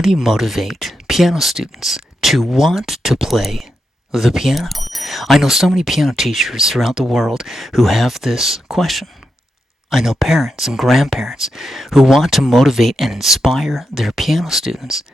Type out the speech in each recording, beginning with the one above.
How do you motivate piano students to want to play the piano? I know so many piano teachers throughout the world who have this question. I know parents and grandparents who want to motivate and inspire their piano students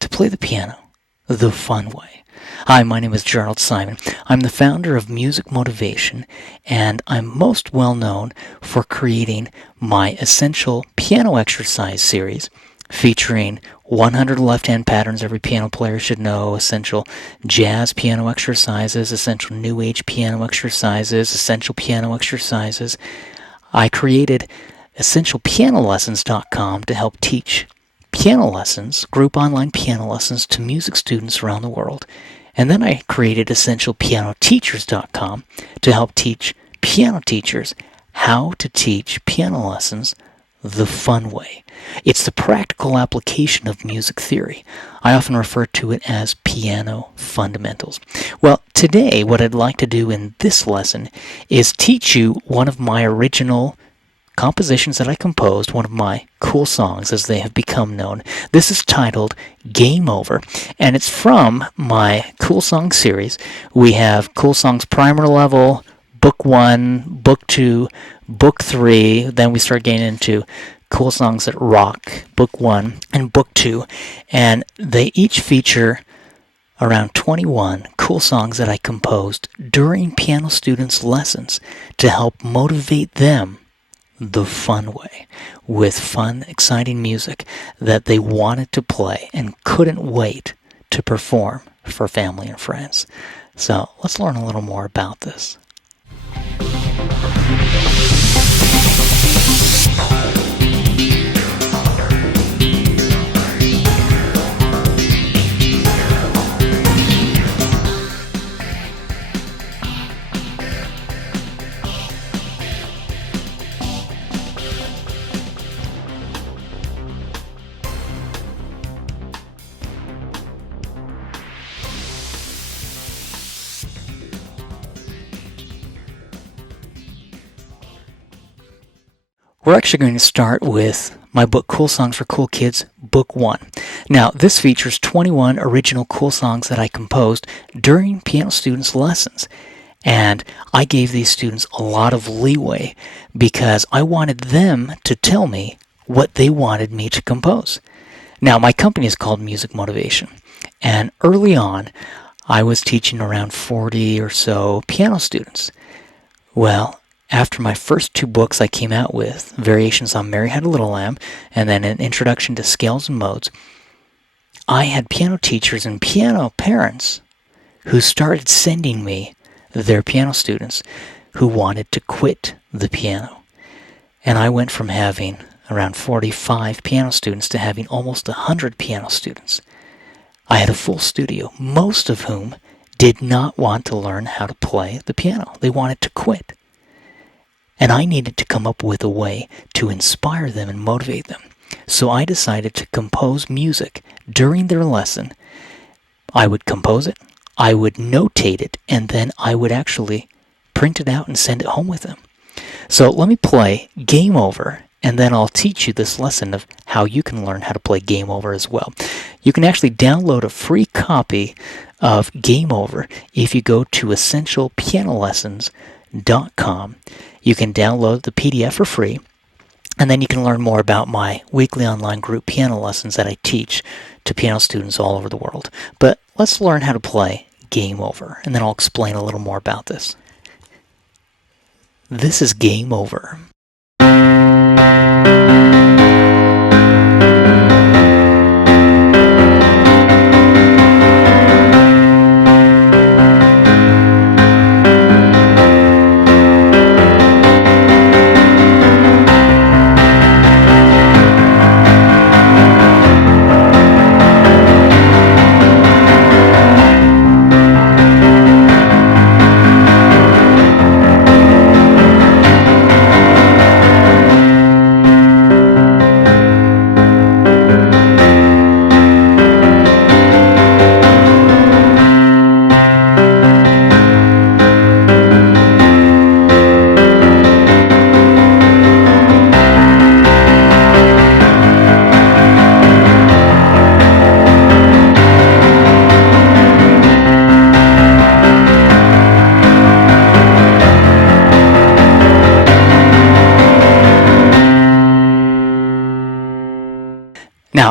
to play the piano the fun way. Hi, my name is Jerald Simon. I'm the founder of Music Motivation, and I'm most well known for creating my Essential Piano Exercise series featuring 100 left-hand patterns every piano player should know, essential jazz piano exercises, essential new age piano exercises, essential piano exercises. I created EssentialPianoLessons.com to help teach piano lessons, group online piano lessons to music students around the world. And then I created EssentialPianoTeachers.com to help teach piano teachers how to teach piano lessons the fun way. It's the practical application of music theory. I often refer to it as piano fundamentals. Well, today what I'd like to do in this lesson is teach you one of my original compositions that I composed, one of my cool songs as they have become known. This is titled Game Over, and it's from my Cool Song series. We have Cool Songs Primer Level, Book 1, Book 2, Book 3, then we start getting into Cool Songs That Rock, Book 1 and Book 2, and they each feature around 21 cool songs that I composed during piano students' lessons to help motivate them the fun way, with fun, exciting music that they wanted to play and couldn't wait to perform for family and friends. So let's learn a little more about this. We're actually going to start with my book, Cool Songs for Cool Kids, Book 1. Now, this features 21 original cool songs that I composed during piano students' lessons. And I gave these students a lot of leeway because I wanted them to tell me what they wanted me to compose. Now, my company is called Music Motivation. And early on, I was teaching around 40 or so piano students. Well, after my first two books I came out with, Variations on Mary Had a Little Lamb, and then an Introduction to Scales and Modes, I had piano teachers and piano parents who started sending me their piano students who wanted to quit the piano. And I went from having around 45 piano students to having almost 100 piano students. I had a full studio, most of whom did not want to learn how to play the piano. They wanted to quit. And I needed to come up with a way to inspire them and motivate them. So I decided to compose music during their lesson. I would compose it, I would notate it, and then I would actually print it out and send it home with them. So let me play Game Over, and then I'll teach you this lesson of how you can learn how to play Game Over as well. You can actually download a free copy of Game Over if you go to EssentialPianoLessons.com. You can download the PDF for free, and then you can learn more about my weekly online group piano lessons that I teach to piano students all over the world. But let's learn how to play Game Over, and then I'll explain a little more about this. This is Game Over.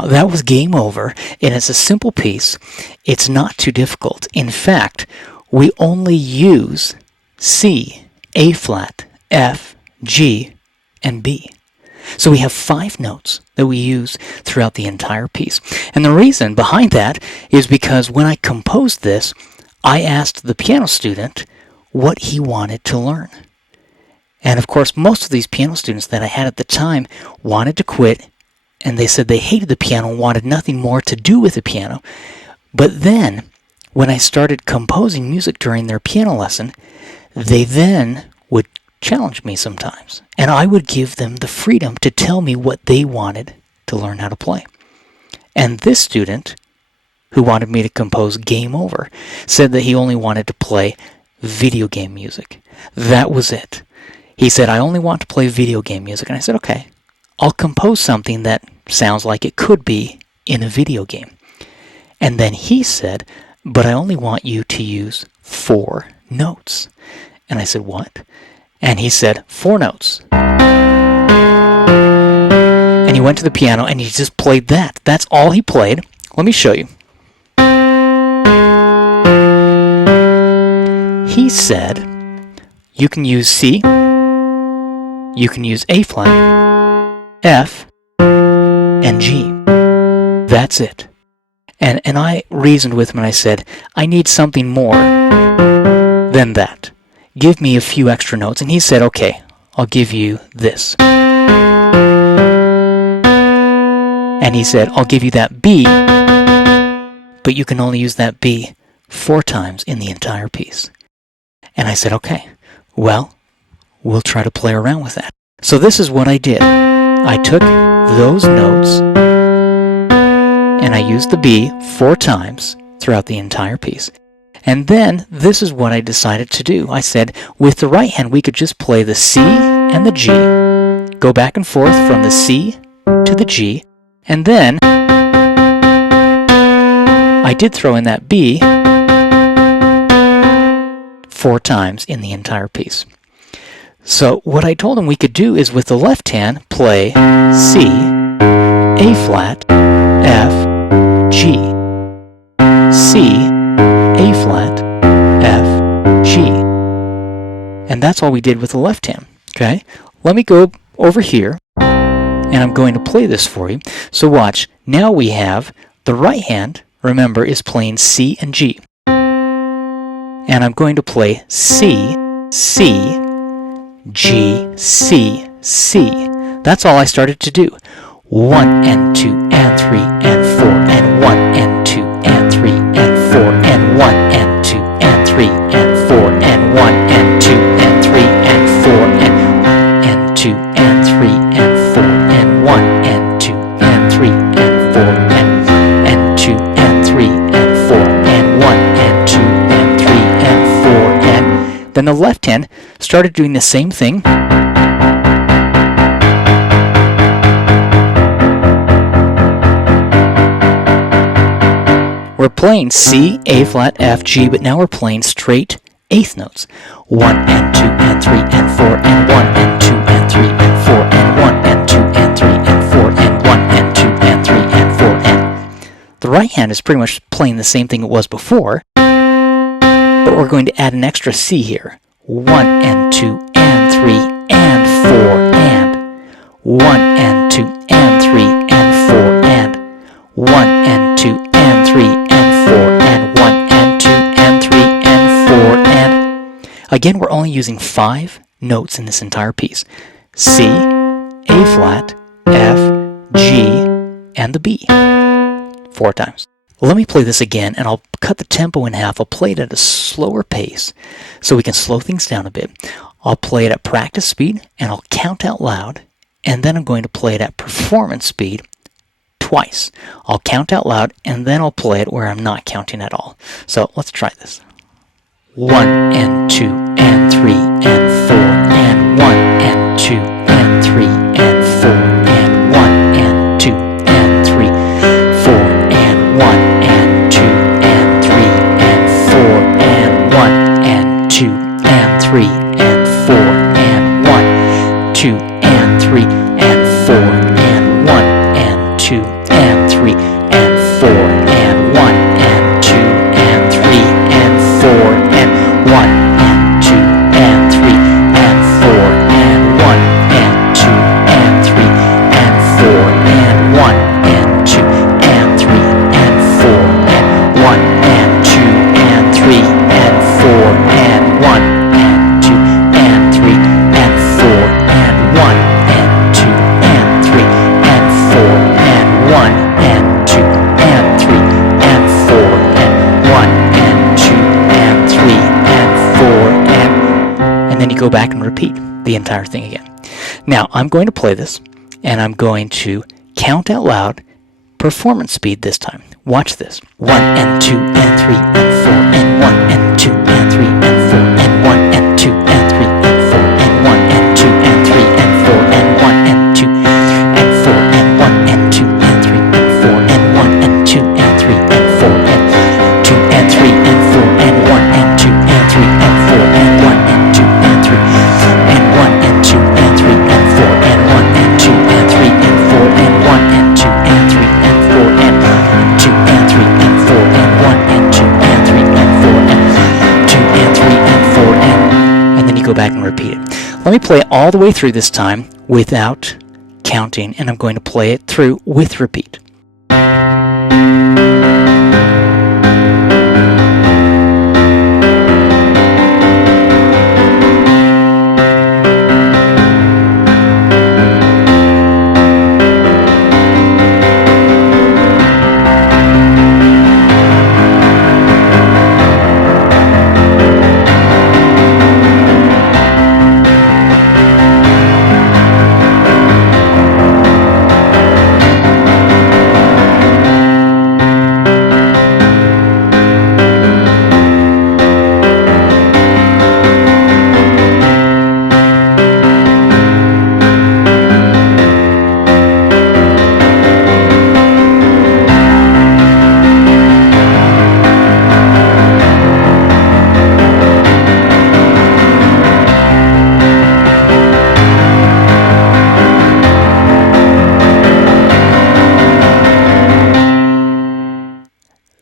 that was Game Over, and it's a simple piece. It's not too difficult. In fact, we only use C, A flat, F, G, and B. So we have 5 notes that we use throughout the entire piece. And the reason behind that is because when I composed this, I asked the piano student what he wanted to learn. And of course, most of these piano students that I had at the time wanted to quit, and they said they hated the piano and wanted nothing more to do with the piano. But then, when I started composing music during their piano lesson, they then would challenge me sometimes. And I would give them the freedom to tell me what they wanted to learn how to play. And this student, who wanted me to compose Game Over, said that he only wanted to play video game music. That was it. He said, I only want to play video game music. And I said, okay, I'll compose something that sounds like it could be in a video game. And then he said, but I only want you to use 4 notes. And I said, what? And he said, 4 notes. And he went to the piano and he just played that. That's all he played. Let me show you. He said, you can use C, you can use A flat, F, and G. That's it. And I reasoned with him and I said, I need something more than that. Give me a few extra notes. And he said, okay, I'll give you this. And he said, I'll give you that B, but you can only use that B 4 times in the entire piece. And I said, okay, well, we'll try to play around with that. So this is what I did. I took those notes and I used the B 4 times throughout the entire piece. And then this is what I decided to do. I said, with the right hand, we could just play the C and the G, go back and forth from the C to the G, and then I did throw in that B 4 times in the entire piece. So what I told him we could do is with the left hand play C, A flat, F, G, C, A flat, F, G. And that's all we did with the left hand. Okay? Let me go over here and I'm going to play this for you. So watch. Now we have the right hand, remember, is playing C and G. And I'm going to play C, C, G, C, C. That's all I started to do. 1 and 2 and 3 and 4 and 1 and 2 and 3 and 4 and 1 and 2 and 3 and 4 and 1 and 2 and 3 and 4 and 2 and 3 and 4 and 1 and 2 and 3 and 4 and 2 and 3 and 4 and 1 and 2 and 3 and 4 and then the left hand started doing the same thing. We're playing C, A flat, F, G, but now we're playing straight 8th notes. 1 and 2 and 3 and 4 and 1 and 2 and 3 and 4 and 1 and 2 and 3 and 4 and 1 and 2 and 3 and 4 and... The right hand is pretty much playing the same thing it was before, but we're going to add an extra C here. 1 and 2 and 3 and 4 and 1 and 2 and 3 and 4 and 1 and 2 and 3 and 4 and 1 and 2 and 3 and 4 and... Again, we're only using 5 notes in this entire piece. C, A flat, F, G, and the B. 4 times. Let me play this again, and I'll cut the tempo in half. I'll play it at a slower pace so we can slow things down a bit. I'll play it at practice speed, and I'll count out loud, and then I'm going to play it at performance speed twice. I'll count out loud, and then I'll play it where I'm not counting at all. So let's try this. 1 and 2 and 3 and 4 and 1 and 2 and 3 and 4 and 1 and 2 and 3, 4 and 1 and 2 and 3 and 4 and 1 and 2 and 3 and 4 and 1, 2 and 3 and 4 and 1 and 2 and 3 you go back and repeat the entire thing again. Now, I'm going to play this, and I'm going to count out loud, performance speed this time. Watch this. 1 and 2 and 3 and 4 and 1 and 2 and 3 and 4 and 1 and 2 and 3 and 4 and 1 and 2 and 3 and 4 and 1 and 2 and 4 and 1 and 2 and 3 and 4 and 1 and 2 and 3 and 4 and 2 and 3 and 4 and 1 and 2 and 3 and 4 and 1 and 2 and 3 and 1 and 2 and 3 and 4 and 1 and 2 and 3 and 4 and 1 and 2 and 3 and 4 and 2 and 3 and 4 and 1 and 2 and 3 and 4 and 2 and 3 and 4 and then you go back and repeat it. Let me play it all the way through this time without counting, and I'm going to play it through with repeat.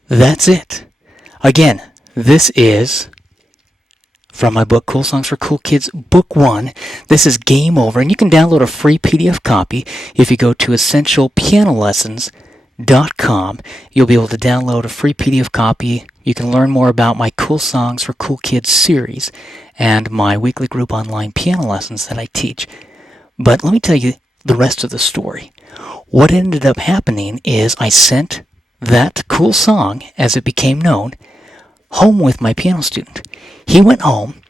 That's it. Again, this is from my book, Cool Songs for Cool Kids, Book 1. This is Game Over, and you can download a free PDF copy if you go to essentialpianolessons.com. You'll be able to download a free PDF copy. You can learn more about my Cool Songs for Cool Kids series and my weekly group online piano lessons that I teach. But let me tell you the rest of the story. What ended up happening is I sent that cool song, as it became known, home with my piano student. He went home,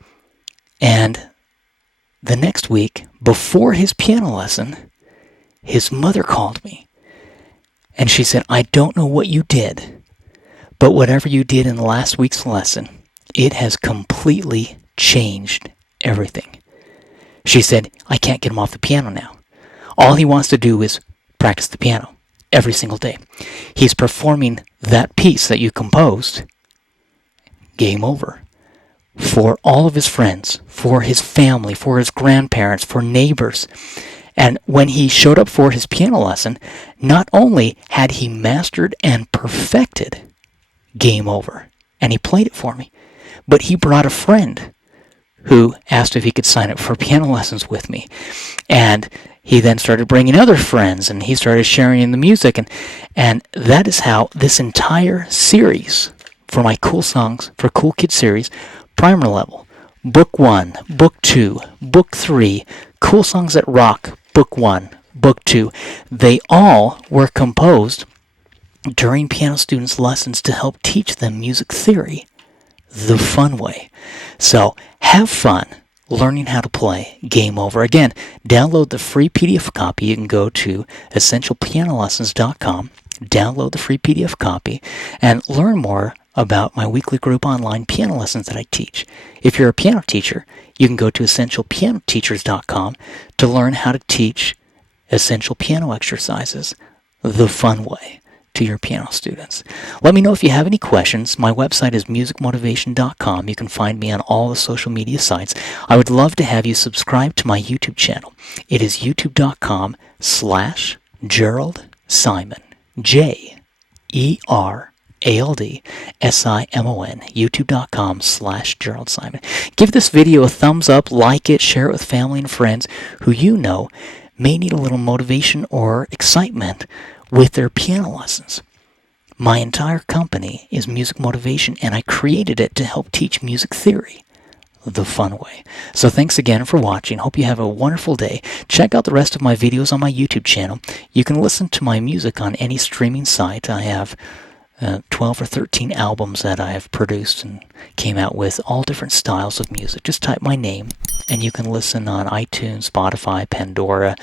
and the next week, before his piano lesson, his mother called me, and she said, "I don't know what you did, but whatever you did in last week's lesson, it has completely changed everything." She said, "I can't get him off the piano now. All he wants to do is practice the piano every single day. He's performing that piece that you composed, Game Over, for all of his friends, for his family, for his grandparents, for neighbors." And when he showed up for his piano lesson, not only had he mastered and perfected Game Over, and he played it for me, but he brought a friend who asked if he could sign up for piano lessons with me. And he then started bringing other friends, and he started sharing the music. And that is how this entire series for my Cool Songs for Cool Kids series, primer level, Book 1, Book 2, Book 3, Cool Songs That Rock, Book 1, Book 2, they all were composed during piano students' lessons to help teach them music theory the fun way. So have fun learning how to play Game Over. Again, download the free PDF copy. You can go to essentialpianolessons.com, download the free PDF copy, and learn more about my weekly group online piano lessons that I teach. If you're a piano teacher, you can go to essentialpianoteachers.com to learn how to teach essential piano exercises the fun way to your piano students. Let me know if you have any questions. My website is musicmotivation.com. You can find me on all the social media sites. I would love to have you subscribe to my YouTube channel. It is youtube.com/Jerald Simon. JERALD SIMON. youtube.com/Jerald Simon. Give this video a thumbs up, like it, share it with family and friends who you know may need a little motivation or excitement with their piano lessons. My entire company is Music Motivation, and I created it to help teach music theory the fun way. So thanks again for watching. Hope you have a wonderful day. Check out the rest of my videos on my YouTube channel. You can listen to my music on any streaming site. I have 12 or 13 albums that I have produced and came out with, all different styles of music. Just type my name, and you can listen on iTunes, Spotify, Pandora,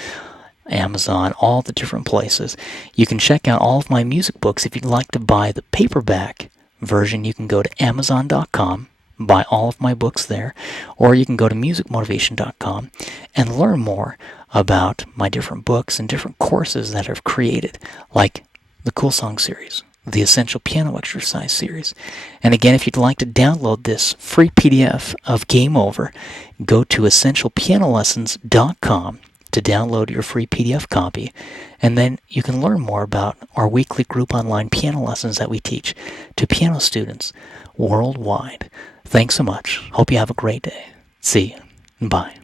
Amazon, all the different places. You can check out all of my music books. If you'd like to buy the paperback version, you can go to Amazon.com, buy all of my books there, or you can go to musicmotivation.com and learn more about my different books and different courses that I've created, like the Cool Song series, the Essential Piano Exercise series. And again, if you'd like to download this free PDF of Game Over, go to essentialpianolessons.com to download your free PDF copy, and then you can learn more about our weekly group online piano lessons that we teach to piano students worldwide. Thanks so much. Hope you have a great day. See you. Bye.